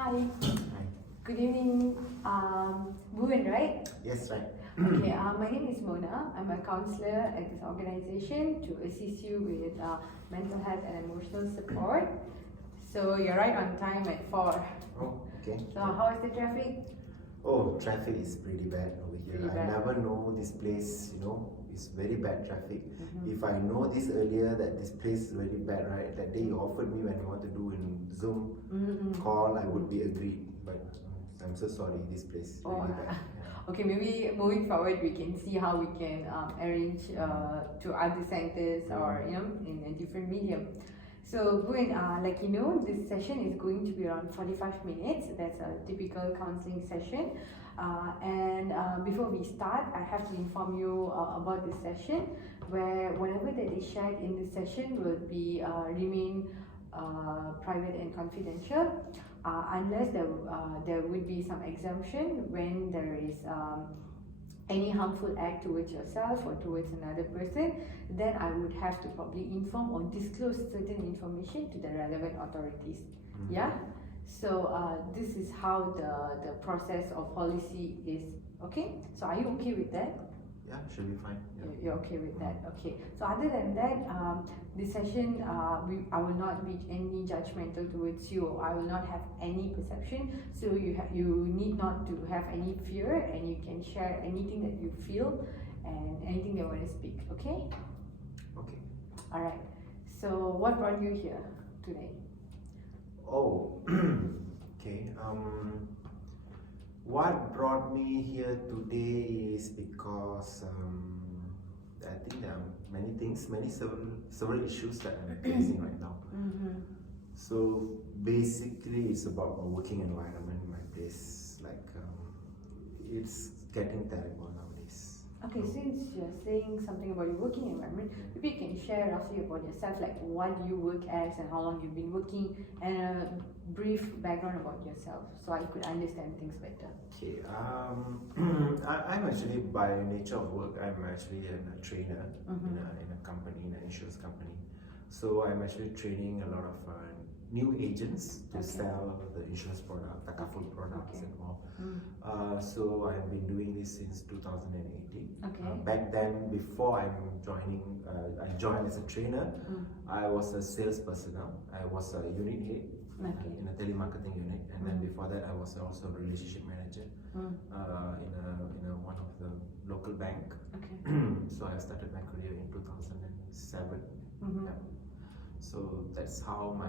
Hi, Hi. good evening, Bhuvan, right? Yes, right. Okay, my name is Mona. I'm a counselor at this organization to assist you with mental health and emotional support. So you're right on time at 4. Oh, okay. So how is the traffic? Oh, traffic is pretty bad over here. Pretty bad. I never know this place, it's very bad traffic. Mhm. If I know this earlier that this place is very bad, right? That day you offered me when you want to do in Zoom Mm-hmm. call, I would be agreed. But I'm so sorry, this place is Oh, really bad. Yeah. okay, maybe moving forward we can see how we can arrange to other centers or in a different medium. So Gwen, like this session is going to be around 45 minutes. That's a typical counseling session. And before we start, I have to inform you about this session, where whatever that is shared in this session will be remain private and confidential, unless there would be some exemption when there is any harmful act towards yourself or towards another person. Then I would have to probably inform or disclose certain information to the relevant authorities. Mhm. Yeah. So this is how the process of policy is. Okay. So are you okay with that? Yeah, should be fine. Yeah. You're okay with that? Okay. So other than that, this session, I will not be any judgmental towards you. I will not have any perception. So you need not to have any fear, and you can share anything that you feel and anything you want to speak. Okay. Okay. All right. So what brought you here today? Oh, okay. What brought me here today is because I think there are many things, several issues that I'm facing right now. Mm-hmm. So basically, it's about my working environment, my place. It's getting terrible nowadays. Okay, since you're saying something about your working environment, maybe you can share roughly about yourself, like what do you work as and how long you've been working, and a brief background about yourself, so I could understand things better. Okay. I'm actually, by nature of work, I'm actually a trainer in a company, in an insurance company. So I'm actually training a lot of new agents to sell the insurance product, the couple products and all. So I've been doing this since 2018. Okay. Back then, before I'm joining, I joined as a trainer. I was a sales personnel. I was a unit head in a telemarketing unit, and then before that, I was also a relationship manager in a one of the local bank. Okay. So I started my career in 2007. Yeah. So that's how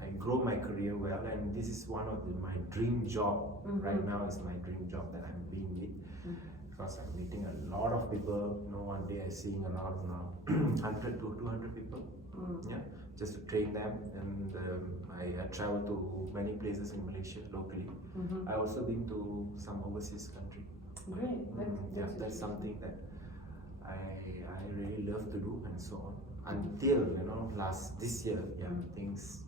I grow my career well, and this is one of my dream job. Right now is my dream job that I'm being with, because I'm meeting a lot of people. One day I'm seeing around 100 to 200 people. Yeah, just to train them, and I travel to many places in Malaysia locally. I also been to some overseas country. Great. That's something that I really love to do, and so on. Until this year, things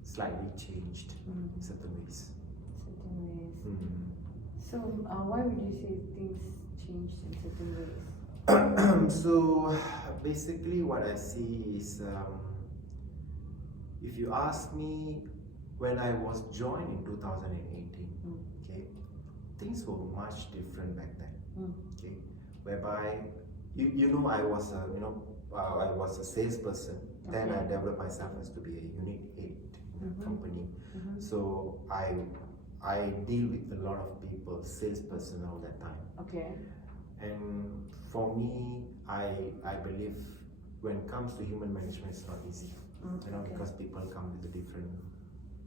slightly changed in certain ways. Certain ways. So why would you say things changed in certain ways? So basically, what I see is, if you ask me, when I was joined in 2018, okay, things were much different back then. Okay, whereby I was I was a salesperson. Then I developed myself as to be a unit head in a company. So I deal with a lot of people, salesperson all that time. Okay. And for me, I believe when it comes to human management, it's not easy. Because people come with the different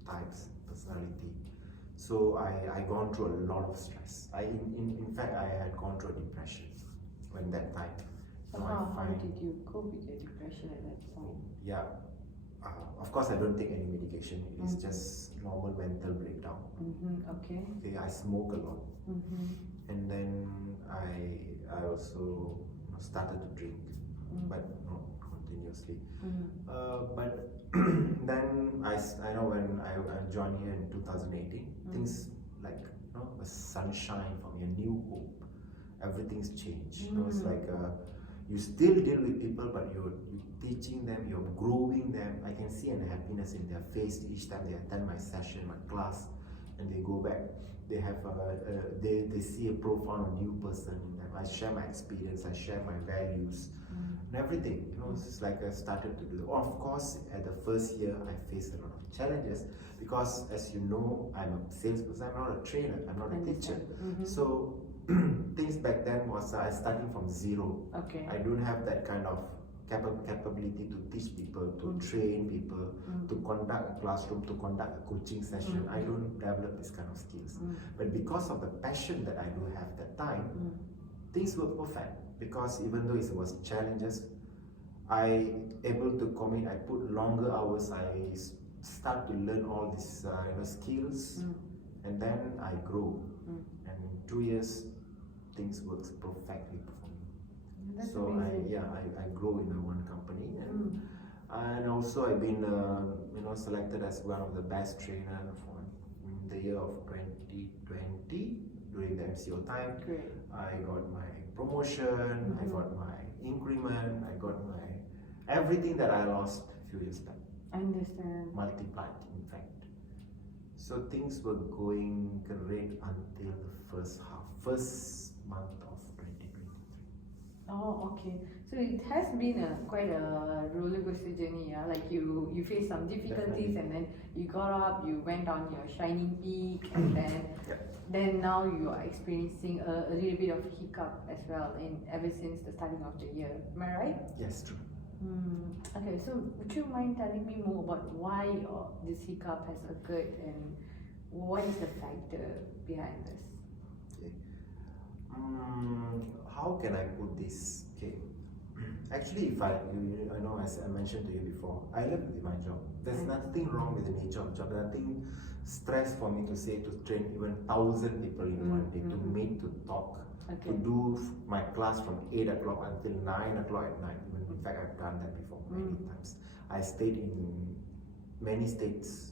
types, personality. So I gone through a lot of stress. In fact, I had gone through a depression when that time. So how did you cope with your depression at that point? Yeah, of course I don't take any medication. It's just normal mental breakdown. Okay. I smoke a lot, and then I also started to drink, but not continuously. But then I know when I joined here in 2018, things like a sunshine for me, a new hope. Everything's changed. It's like you still deal with people, but you're teaching them, you're growing them. I can see an happiness in their face each time they attend my session, my class, and they go back. They have they see a profound new person in them. I share my experience, I share my values, and everything. It's like I started to do. Of course, at the first year, I faced a lot of challenges because, as you know, I'm a salesperson. I'm not a trainer. I'm not a teacher. So things back then was I starting from zero. Okay. I don't have that kind of capability to teach people, to train people, to conduct a classroom, to conduct a coaching session. I don't develop this kind of skills. But because of the passion that I do have that time, things were perfect. Because even though it was challenges, I able to commit. I put longer hours. I start to learn all these skills, and then I grow. And in 2 years, things works perfectly for me. That's so amazing. I grow in one company, and also I've been selected as one of the best trainer for the year of 2020 during the MCO time. Great. I got my promotion, I got my increment, I got my everything that I lost a few years back. I understand. Multiplied, in fact. So things were going great until the first month of 2023. Oh, okay. So it has been quite a roller coaster journey, yeah. Like you faced some difficulties, and then you got up, you went on your shining peak, and then now you are experiencing a little bit of hiccup as well ever since the starting of the year. Am I right? Yes, true. Okay, so would you mind telling me more about why this hiccup has occurred and what is the factor behind this? Okay. How can I put this? Okay. Actually, if I know, as I mentioned to you before, I love my job. There's nothing wrong with the nature of the job. There's nothing stress for me to say to train even 1,000 people in one day, to meet, to talk, to do my class from 8 o'clock until 9 o'clock at night. In fact, I've done that before many times. I stayed in many states,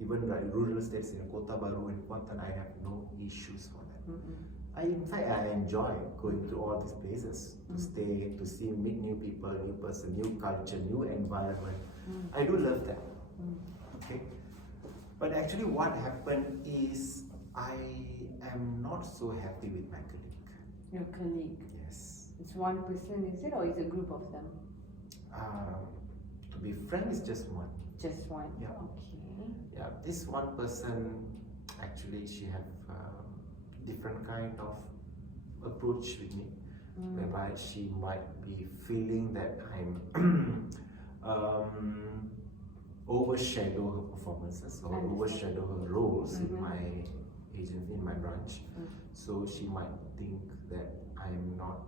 even rural states in Kota Baru and Kuantan. I have no issues for that. In fact, I enjoy going to all these places to stay, to see, meet new people, new person, new culture, new environment. I do love that. Okay, but actually, what happened is I am not so happy with my colleague. Your colleague? Yes. It's one person, is it, or is it a group of them? To be frank, it's just one. Just one. Yeah. Okay. Yeah, this one person, actually, she have different kind of approach with me, whereby she might be feeling that I'm overshadow her performances or overshadow her roles in my agency, in my branch. So she might think that I'm not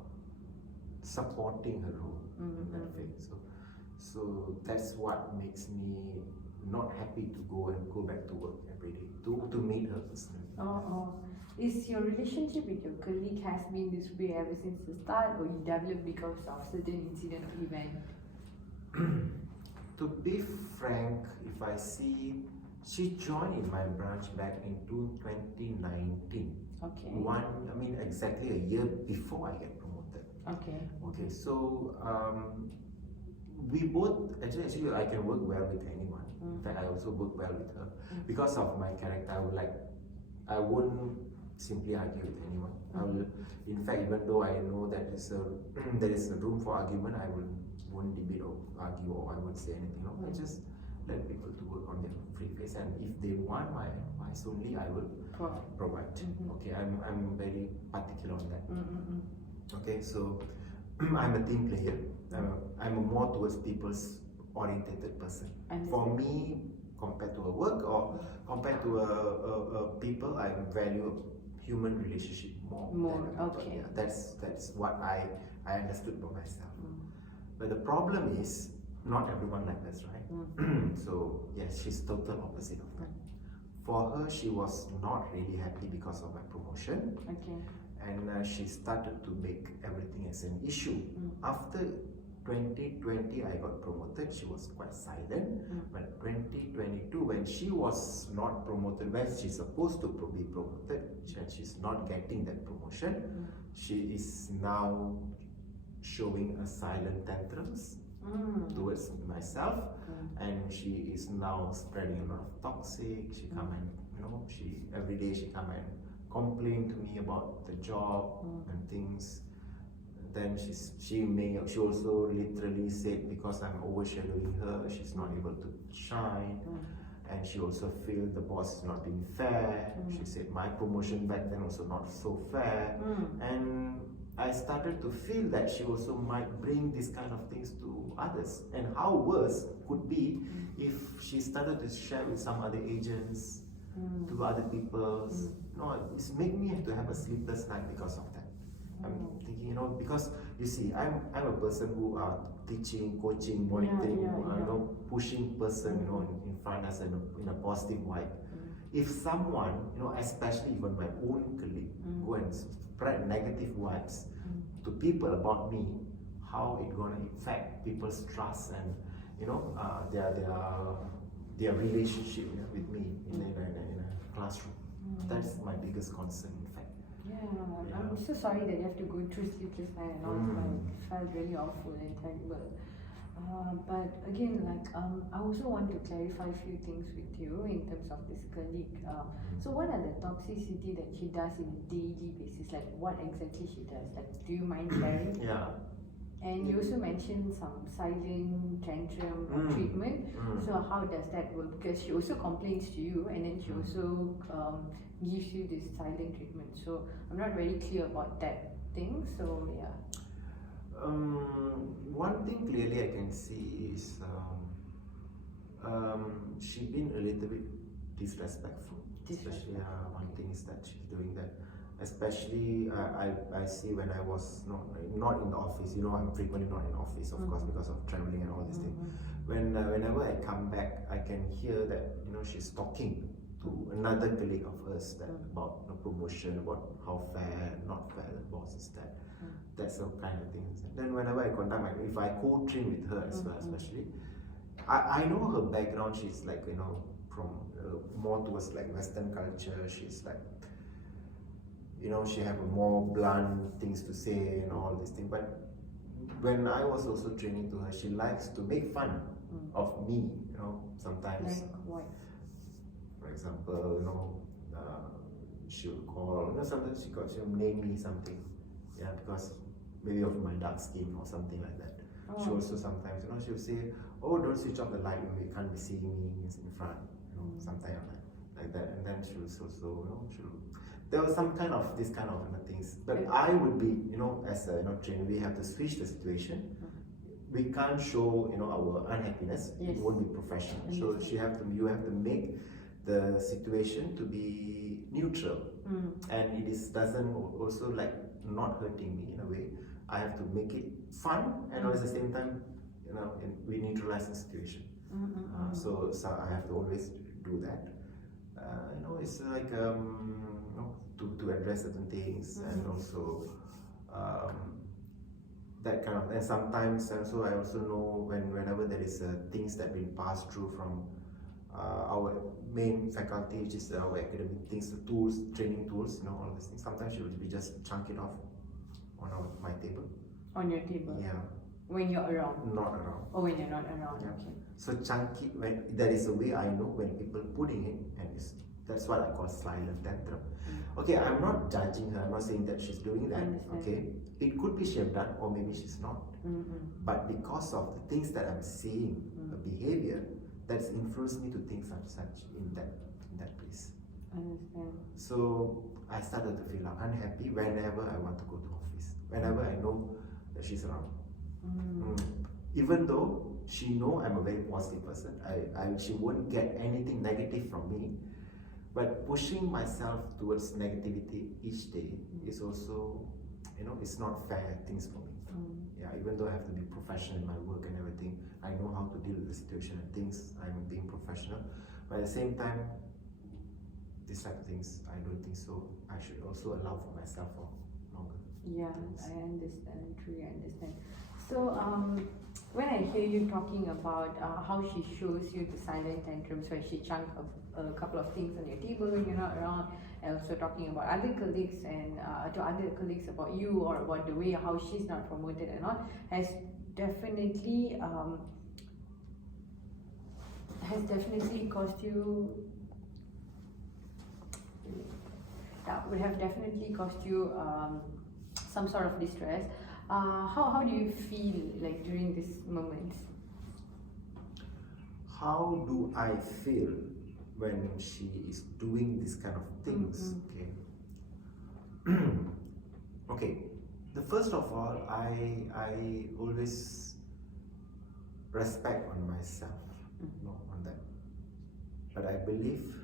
supporting her role in that way. So that's what makes me not happy to go back to work every day, to meet her personally. Is your relationship with your colleague has been this way ever since the start, or you developed because of certain incident or event? To be frank, if I see, she joined in my branch back in 2019. Okay. Exactly a year before I get promoted. Okay. So we both, actually I can work well with anyone. In fact, I also work well with her. Because of my character, I won't simply argue with anyone. I will, in fact, even though I know that there is a room for argument, I won't debate or argue, or I won't say anything. I just let people to work on their free face, and if they want my advice only, I will provide. Okay, I'm very particular on that. Okay, so I'm a team player. I'm a more towards people's oriented person. For me, compared to a work or compared to a people, I value human relationship more. Okay. Yeah, that's what I understood for myself. But the problem is, not everyone like this, right? So yes, she's total opposite of that. For her, she was not really happy because of my promotion. And she started to make everything as an issue. After 2020, I got promoted. She was quite silent. But 2022, when she was not promoted, when she's supposed to be promoted, and she's not getting that promotion, she is now showing a silent tantrums towards myself, and she is now spreading a lot of toxic. She come and she every day she come and complain to me about the job and things. Then she also literally said because I'm overshadowing her, she's not able to shine. And she also feel the boss is not being fair. She said my promotion back then also not so fair. And I started to feel that she also might bring these kind of things to others. And how worse could be if she started to share with some other agents, to other people. It's made me have to have a sleepless night because of that. I'm thinking, because you see, I'm a person who are teaching, coaching, monitoring, pushing person, in front as in a positive vibe. If someone, especially even my own colleague, go and spread negative vibes to people about me, how it gonna affect people's trust and their relationship with me in a classroom. That's my biggest concern, in fact. Yeah, I'm so sorry that you have to go through sleepless night and all. It felt really awful and terrible. But again, I also want to clarify a few things with you in terms of this colleague. So what are the toxicity that she does in a daily basis? Like what exactly she does? Like, do you mind sharing? Yeah. And you also mentioned some silent tantrum treatment. So how does that work? Because she also complains to you, and then she also gives you this silent treatment. So I'm not very clear about that thing. So yeah. One thing clearly I can see is she's been a little bit disrespectful. Especially one thing is that she's doing that. Especially I see when I was not in the office. I'm frequently not in office, of course, because of traveling and all these things. Whenever I come back, I can hear that she's talking to another colleague of hers that about promotion, about how fair, not fair the boss is that. That's the kind of things. Then whenever I contact if I co-train with her as well, especially, I know her background. She's like from more towards like Western culture. She's like she have more blunt things to say and all these things. But when I was also training to her, she likes to make fun of me. Sometimes. Like what? For example, she'll call. Sometimes she'll name me something. Yeah, because maybe of my dark skin or something like that. She also sometimes, she'll say, "Oh, don't switch off the light when we can't be seeing me in front." Something like that. And then she'll also, there was some kind of this kind of things. But I would be, as a trainer, we have to switch the situation. We can't show, our unhappiness. Yes. It won't be professional. So you have to make the situation to be neutral, and it doesn't also like not hurting me in a way. I have to make it fun, and at the same time, and we neutralize the situation. So I have to always do that. It's like to address certain things, and also that kind of. And sometimes, also I also know whenever there is things that been passed through from our main faculty, which is our academic things, the tools, training tools, all these things. Sometimes she will be just chunk it off on my table. On your table? Yeah. When you're around? Not around. Oh, when you're not around, okay. So chunk it, when there is a way I know when people putting it, and that's what I call silent tantrum. Okay, I'm not judging her, I'm not saying that she's doing that, okay? It could be she have done, or maybe she's not. But because of the things that I'm seeing, the behavior, that's influenced me to think such in that place. Understand. So I started to feel unhappy whenever I want to go to office, whenever I know that she's around. Even though she know I'm a very positive person, she won't get anything negative from me. But pushing myself towards negativity each day is also, it's not fair things for me. Yeah, even though I have to be professional in my work and everything, I know how to deal with the situation and things. I'm being professional, but at the same time, these type of things, I don't think so. I should also allow for myself for longer. Yeah, I understand. Truly understand. So when I hear you talking about how she shows you the silent tantrums, where she chunks a couple of things on your table when you're not around, and also talking about other colleagues and to other colleagues about you, or about the way how she's not promoted and all, has definitely caused you That would have definitely caused you some sort of distress. How do you feel like during these moments? How do I feel when she is doing this kind of things? Okay. Okay. The first of all, I always respect on myself, on that. But I believe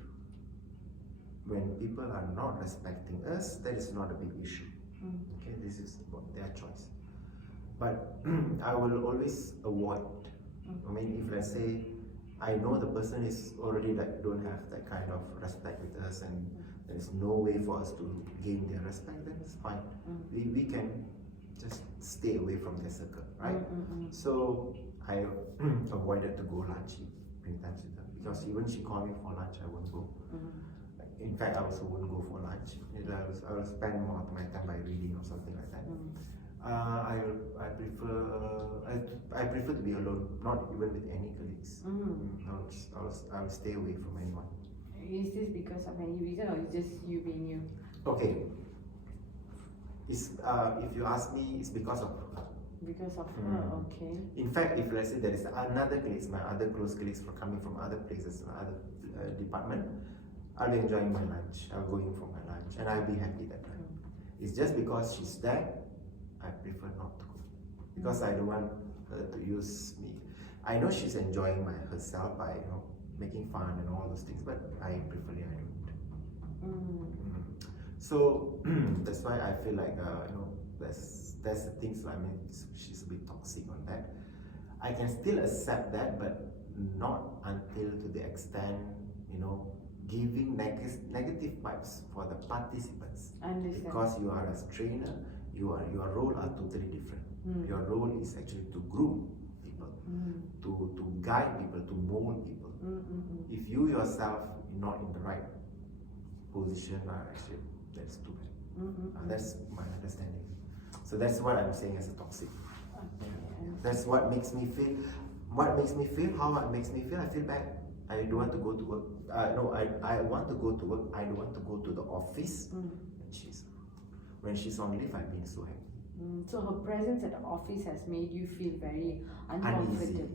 when people are not respecting us, that is not a big issue. Okay, this is their choice. But I will always avoid. I mean, if let's say I know the person is already like don't have that kind of respect with us, and there is no way for us to gain their respect, then it's fine. We can just stay away from their circle, right? So I avoided to go lunch many times with her, because even she called me for lunch, I won't go. In fact, I also won't go for lunch. I will spend more of my time by reading or something like that. I prefer to be alone, not even with any colleagues. I will stay away from anyone. Is this because of any reason, or is just you being you? Okay. If you ask me, it's because of her. Because of her, okay. In fact, if let's say there is another colleagues, my other close colleagues coming from other places, other department, I'll be enjoying my lunch. I'll go in for my lunch, and I'll be happy that time. It's just because she's there, I prefer not to go, because I don't want her to use me. I know she's enjoying herself by making fun and all those things, but I prefer I don't. So that's why I feel like there's the things. I mean, she's a bit toxic on that. I can still accept that, but not until to the extent giving negative vibes for the participants. I understand. Because you are a trainer, your role are totally different. Your role is actually to groom people, to guide people, to mold people. If you yourself are not in the right position, actually that's too bad. That's my understanding. So that's what I'm saying as a toxic. Okay. That's what makes me feel. What makes me feel? How it makes me feel? I feel bad. I don't want to go to work. No, I want to go to work. I don't want to go to the office. When she's on leave, I've been so happy. So her presence at the office has made you feel very uncomfortable.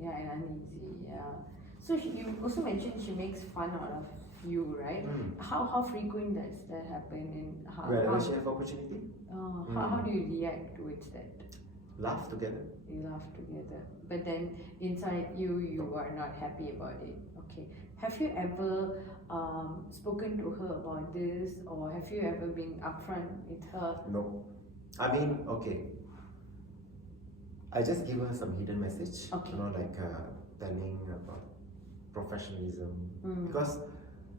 Yeah, and uneasy. Yeah. So you also mentioned she makes fun out of you, right? How frequent does that happen? And whenever she have opportunity. How do you react towards that? Laugh together. You laugh together, but then inside you are not happy about it. Okay. Have you ever spoken to her about this, or have you ever been upfront with her? No. I mean, okay. I just give her some hidden message. Okay. Like telling about professionalism, because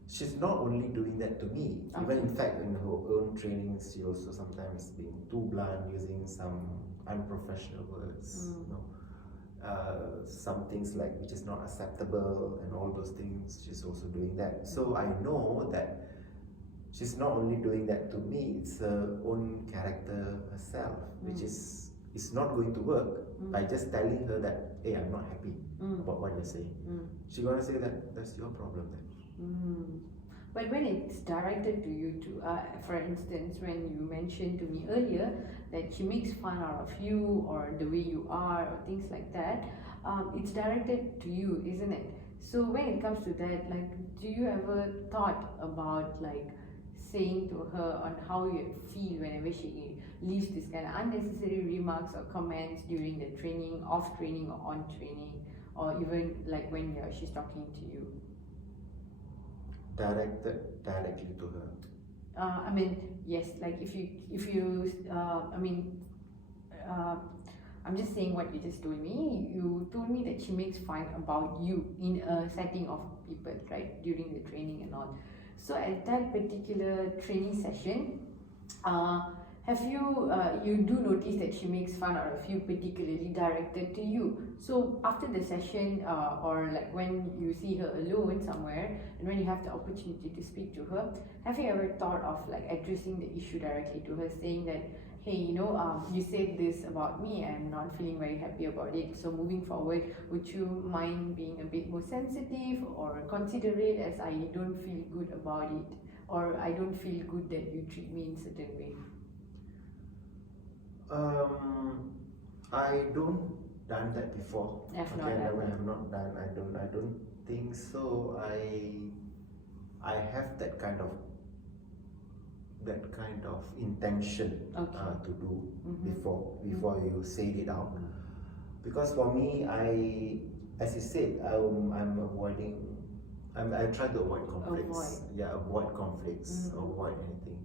she's not only doing that to me. Okay. Even in fact, in her own trainings, she also sometimes being too blunt, using some unprofessional words. Some things like which is not acceptable and all those things. She's also doing that. So I know that she's not only doing that to me. It's her own character herself, which is not going to work by just telling her that, hey, I'm not happy about what you're saying. She's gonna say that that's your problem then. But when it's directed to you, for instance, when you mentioned to me earlier that she makes fun out of you or the way you are or things like that, it's directed to you, isn't it? So when it comes to that, like, do you ever thought about like saying to her on how you feel whenever she leaves this kind of unnecessary remarks or comments during the training, off training or on training, or even like when she's talking to you? Directed directly to her. I mean, yes, like if you I'm just saying what you just told me. You told me that she makes fun about you in a setting of people, right, during the training and all. So at that particular training session, have you do notice that she makes fun out of you, particularly directed to you? So after the session, or like when you see her alone somewhere, and when you have the opportunity to speak to her, have you ever thought of like addressing the issue directly to her, saying that, hey, you said this about me, I'm not feeling very happy about it, so moving forward, would you mind being a bit more sensitive or considerate, as I don't feel good about it? or I don't feel good that you treat me in certain way? I don't done that before. I've not Okay, done never that. have not done. I don't think so. I have that kind of intention Okay. to do Mm-hmm. before you say it out. Because for me, as you said, I'm avoiding. I try to avoid conflicts. Yeah, avoid conflicts. Avoid anything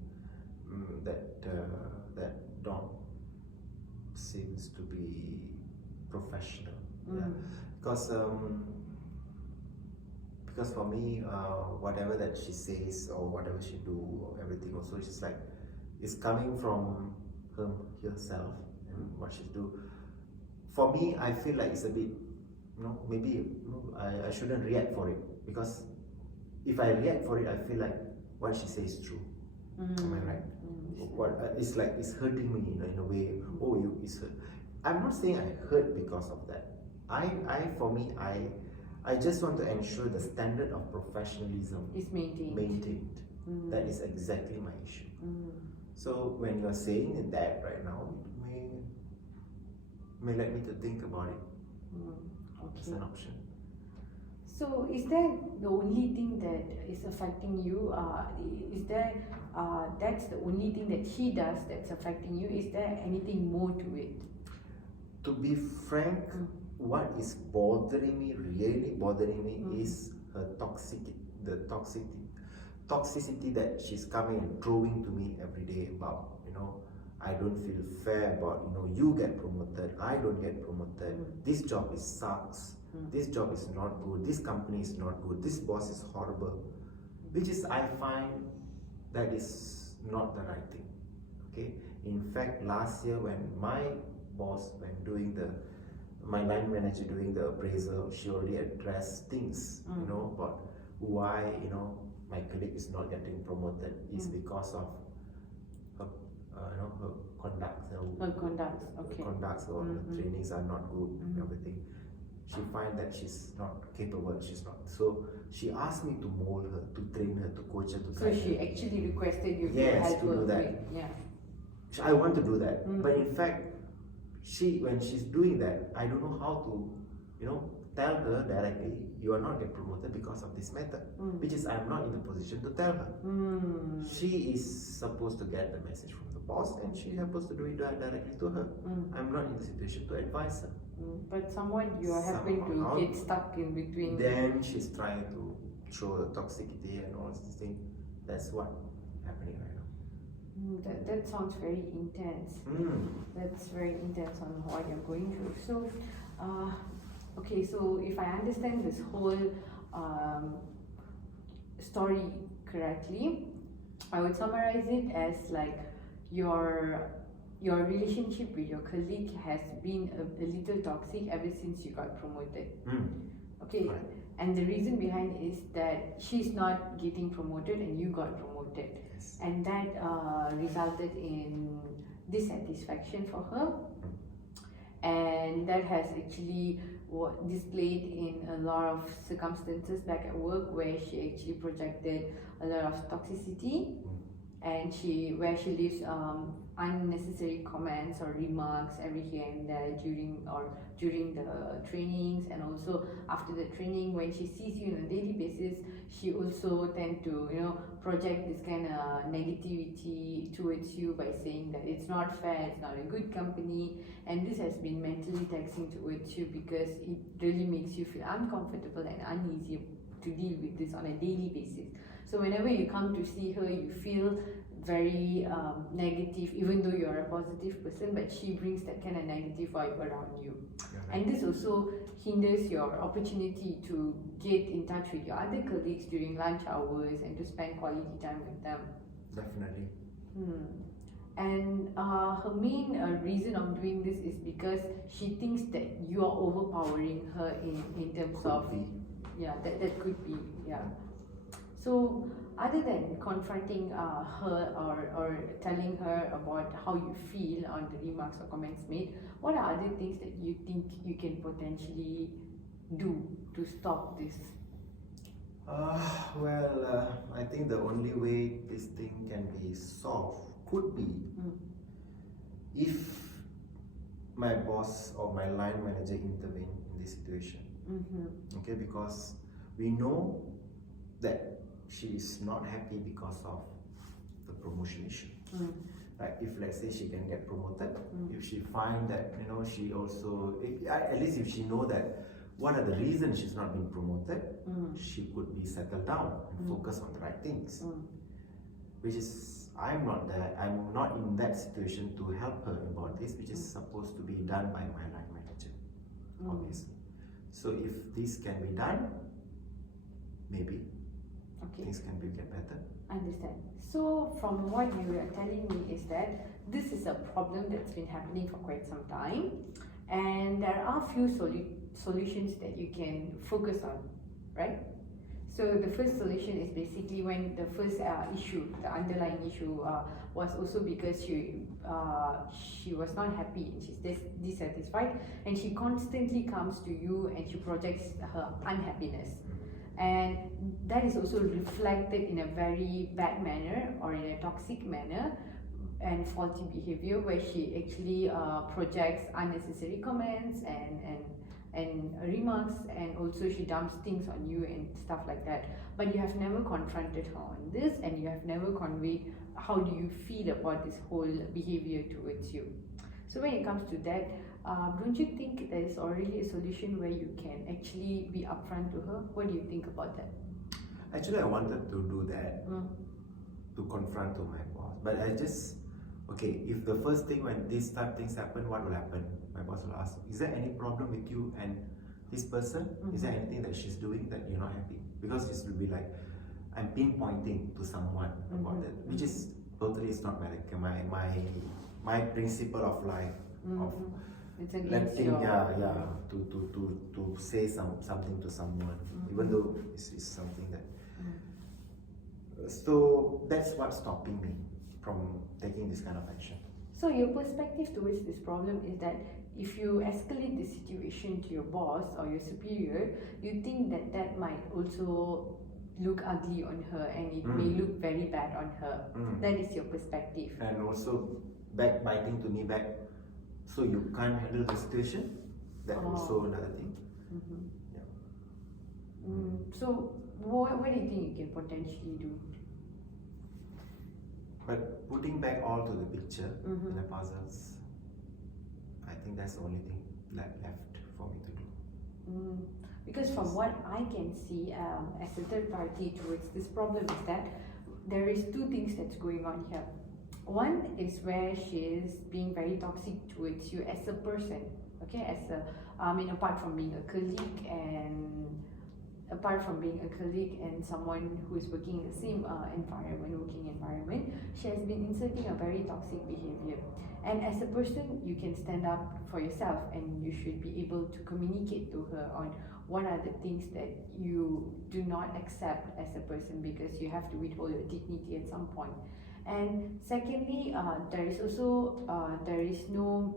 that don't seems to be professional. Yeah, because for me, whatever that she says or whatever she do or everything also, she's like, it's coming from herself and what she do. For me, I feel like it's a bit, maybe I shouldn't react for it, because if I react for it, I feel like what she says is true. Am I right? It's like it's hurting me in a way. Oh, it's hurt. I'm not saying I hurt because of that. For me, I just want to ensure the standard of professionalism is maintained. That is exactly my issue. So when you're saying that right now, it may let me to think about it. Okay. As an option. So is that the only thing that is affecting you? Is there that's the only thing that she does that's affecting you? Is there anything more to it? To be frank, what is really bothering me, is her toxicity that she's coming and throwing to me every day about, I don't feel fair about, you get promoted, I don't get promoted, this job sucks, this job is not good, this company is not good, this boss is horrible, which is, I find that is not the right thing. Okay, in fact, last year when my boss, my line manager doing the appraisal, she already addressed things, about why, my colleague is not getting promoted is because of her, her conduct. Her conduct, okay. Her conducts or the trainings are not good, everything. She find that she's not capable, she's not. So she asked me to mold her, to train her, to coach her, to So guide she her. actually requested you Yes, to help to her do that. with, yeah. I want to do that, but in fact, when she's doing that, I don't know how to, tell her directly, you are not get promoted because of this matter, which is I'm not in the position to tell her. She is supposed to get the message from the boss, and she's supposed to do it directly to her. I'm not in the situation to advise her. But somewhat you happen to get stuck in between. Then she's trying to throw the toxicity and all this thing. That's what happening right now. That sounds very intense. That's very intense on what you're going through. So, okay, so if I understand this whole story correctly, I would summarize it as like your relationship with your colleague has been a little toxic ever since you got promoted. Okay, right. And the reason behind is that she's not getting promoted and you got promoted. Yes. And that resulted in dissatisfaction for her, and that has actually displayed in a lot of circumstances back at work where she actually projected a lot of toxicity, and where she leaves unnecessary comments or remarks every here and there during the trainings, and also after the training when she sees you on a daily basis, she also tend to project this kind of negativity towards you by saying that it's not fair, it's not a good company, and this has been mentally taxing towards you because it really makes you feel uncomfortable and uneasy to deal with this on a daily basis. So whenever you come to see her, you feel very negative, even though you're a positive person, but she brings that kind of negative vibe around you. Yeah, right. And this also hinders your opportunity to get in touch with your other colleagues during lunch hours and to spend quality time with them. Definitely. And her main reason of doing this is because she thinks that you are overpowering her in terms of yeah, that could be, yeah. So other than confronting her or telling her about how you feel on the remarks or comments made, what are other things that you think you can potentially do to stop this? I think the only way this thing can be solved could be if my boss or my line manager intervene in this situation. Okay, because we know that she is not happy because of the promotion issue. Like if let's say she can get promoted, if she find that she also, at least if she know that what are the reasons she's not being promoted, she could be settled down and focus on the right things. Which is, I'm not in that situation to help her about this, which is supposed to be done by my line manager, obviously. So if this can be done, maybe things can get better. I understand. So from what you were telling me is that this is a problem that's been happening for quite some time, and there are few solutions that you can focus on, right? So the first solution is basically when the first issue, the underlying issue, was also because she was not happy and she's dissatisfied, and she constantly comes to you and she projects her unhappiness, and that is also reflected in a very bad manner or in a toxic manner and faulty behavior, where she actually projects unnecessary comments and remarks, and also she dumps things on you and stuff like that. But you have never confronted her on this, and you have never conveyed how do you feel about this whole behavior towards you. So when it comes to that, don't you think there is already a solution where you can actually be upfront to her? What do you think about that? Actually, I wanted to do that, to confront to my boss, but I just, okay, if the first thing when these type of things happen, what will happen? My boss will ask, is there any problem with you and this person? Is there anything that she's doing that you're not happy? Because this will be like, I'm pinpointing to someone about that, which is totally is not my principle of life, of it's against letting, your... to say something to someone, even though it's something that, so that's what's stopping me from taking this kind of action. So your perspective towards this problem is that if you escalate the situation to your boss or your superior, you think that that might also look ugly on her, and it may look very bad on her. That is your perspective. And also backbiting to me back, so you can't handle the situation. That also another thing. So what do you think you can potentially do? But putting back all to the picture in the puzzles, I think that's the only thing left for me to do. Because from what I can see as a third party towards this problem is that there is two things that's going on here. One is where she is being very toxic towards you as a person, okay, as a, apart from being a colleague and someone who is working in the same working environment, she has been inserting a very toxic behavior. And as a person, you can stand up for yourself, and you should be able to communicate to her on what are the things that you do not accept as a person, because you have to withhold your dignity at some point. And secondly, there is no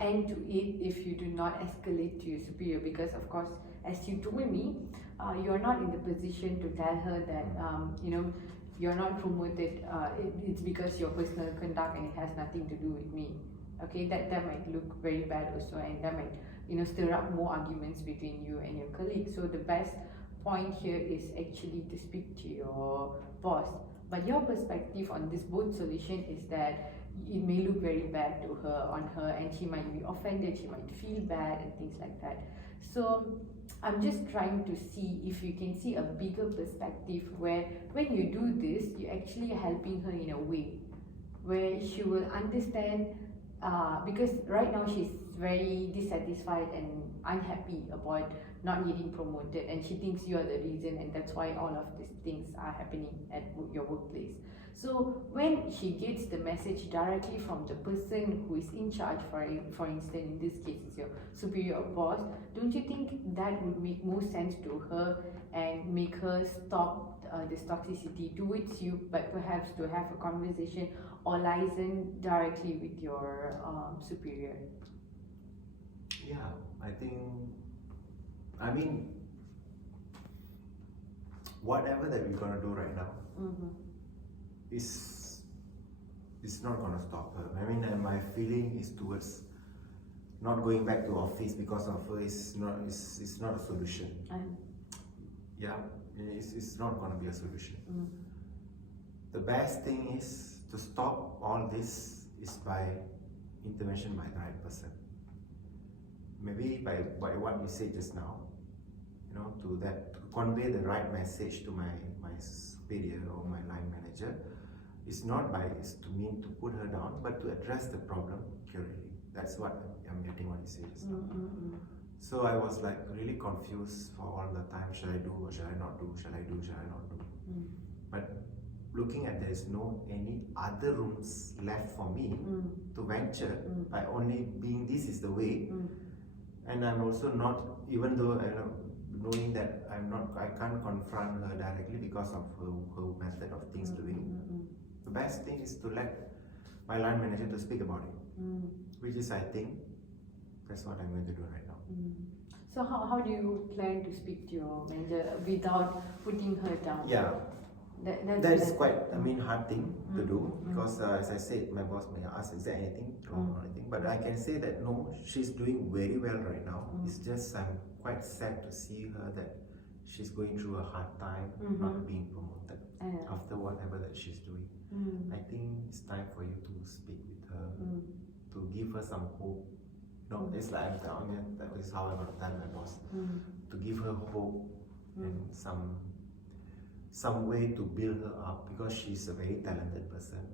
end to it if you do not escalate to your superior, because of course, as you told me, you're not in the position to tell her that you're not promoted, it's because your personal conduct and it has nothing to do with me. Okay, that might look very bad also, and that might stir up more arguments between you and your colleague. So the best point here is actually to speak to your boss. But your perspective on this both solution is that it may look very bad to her, and she might be offended, she might feel bad and things like that. So I'm just trying to see if you can see a bigger perspective where when you do this, you're actually helping her in a way where she will understand, because right now she's very dissatisfied and unhappy about not getting promoted, and she thinks you are the reason, and that's why all of these things are happening at your workplace. So when she gets the message directly from the person who is in charge, for instance, in this case it's your superior or boss, don't you think that would make more sense to her and make her stop this toxicity towards you, but perhaps to have a conversation or liaison directly with your superior? Yeah, I think, whatever that we're gonna do right now is not gonna stop her. I mean, my feeling is towards not going back to office because of her is not a solution. Yeah, it's not gonna be a solution. The best thing is to stop all this is by intervention by the right person. Maybe by what you said just now, to convey the right message to my superior or my line manager. It's not to mean to put her down, but to address the problem clearly. That's what I'm getting what you say just now. So I was like really confused for all the time. Shall I do or shall I not do? Shall I do? Shall I not do? But looking at there's no any other rooms left for me to venture by only being this is the way. And I'm also not, even though knowing that I can't confront her directly because of her method of things doing. The best thing is to let my line manager to speak about it, which is, I think, that's what I'm going to do right now. So how do you plan to speak to your manager without putting her down? Yeah, that's quite hard thing to do, because as I said, my boss may ask, is there anything wrong or anything? But I can say that no, she's doing very well right now. It's just I'm quite sad to see her that she's going through a hard time, not being promoted after whatever that she's doing. I think it's time for you to speak with her, to give her some hope. It's like I'm telling you, that is how I'm going to tell my boss, to give her hope and some way to build her up, because she's a very talented person.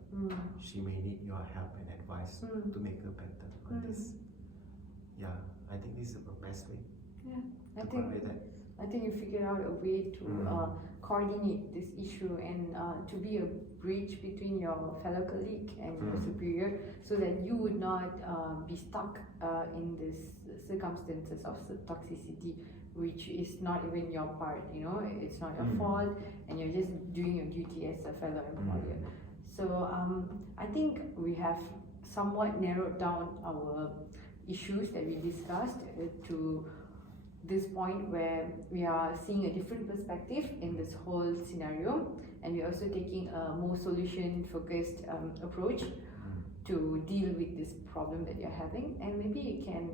She may need your help and advice to make her better on this. Yeah, I think this is the best way to convey that. I think you figured out a way to coordinate this issue and to be a bridge between your fellow colleague and your superior, so that you would not be stuck in these circumstances of toxicity, which is not even your part, it's not your fault, and you're just doing your duty as a fellow employer. So I think we have somewhat narrowed down our issues that we discussed to this point where we are seeing a different perspective in this whole scenario, and we're also taking a more solution focused approach to deal with this problem that you're having. And maybe you can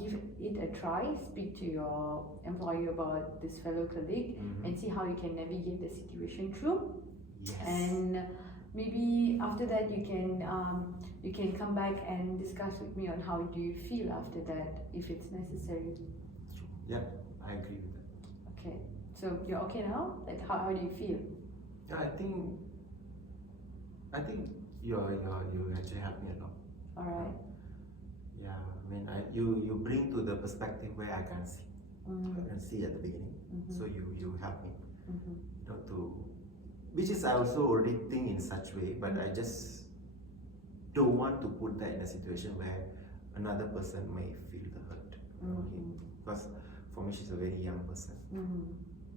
give it a try, speak to your employer about this fellow colleague and see how you can navigate the situation through. And maybe after that you can come back and discuss with me on how do you feel after that, if it's necessary. Yeah, I agree with that. Okay, so you're okay now? Like how do you feel? Yeah, I think you actually helped me a lot. All right. Yeah, I mean, you bring to the perspective where I can see. I can see at the beginning. So you help me, which is I also already think in such way, but I just don't want to put that in a situation where another person may feel the hurt. Because for me, she's a very young person.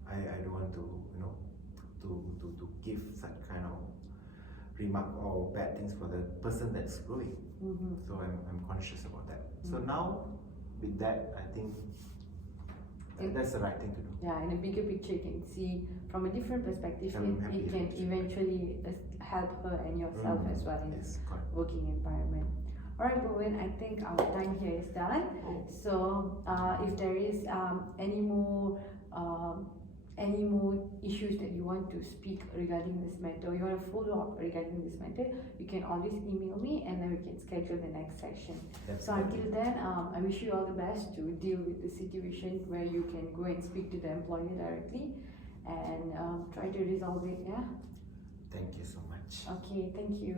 I don't want to to give such kind of remark or bad things for the person that's growing. So I'm conscious about that. So now with that, I think that's the right thing to do. Yeah, in a bigger picture, you can see from a different perspective, it can eventually help her and yourself as well in this working environment. Alright, Bowen, I think our time here is done. So if there is any more issues that you want to speak regarding this matter, or you want to follow up regarding this matter, you can always email me and then we can schedule the next session. So until then, I wish you all the best to deal with the situation where you can go and speak to the employer directly and try to resolve it. Yeah. Thank you so much. Okay, thank you.